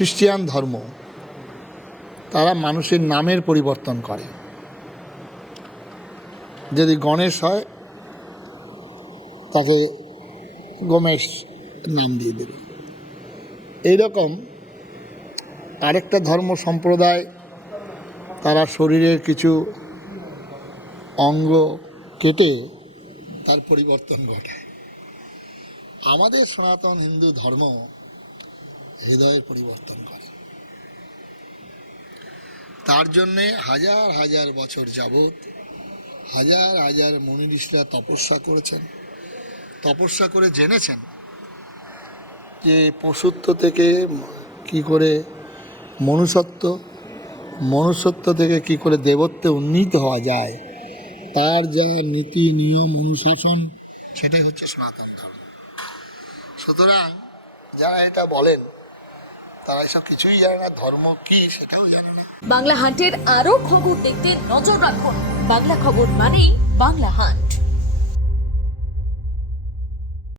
খ্রিস্টান ধর্ম, তারা মানুষের নামের পরিবর্তন করে। যদি গণেশ হয় তাকে গমেশ নাম দিয়ে দেবে। এইরকম আরেকটা ধর্ম সম্প্রদায়, তারা শরীরের কিছু অঙ্গ কেটে তার পরিবর্তন ঘটায়। আমাদের সনাতন হিন্দু ধর্ম হৃদয়ের পরিবর্তন করে। তার জন্যে হাজার হাজার বছর যাবৎ হাজার হাজার মুনি ঋষিরা তপস্যা করেছেন, তপস্যা করে জেনেছেন যে পশুত্ব থেকে কি করে মনুষ্যত্ব, মনুষ্যত্ব থেকে কি করে দেবত্বে উন্নীত হওয়া যায়, তার যা নীতি নিয়ম অনুশাসন, সেটাই হচ্ছে সনাতন ধর্ম। সুতরাং যারা এটা বলেন তারা এসব কিছুই জানে না, ধর্ম কি সেটাও জানে না। বাংলা হান্টের আরো খবর দেখতে নজর রাখুন। বাংলা খবর মানেই বাংলা হান্ট।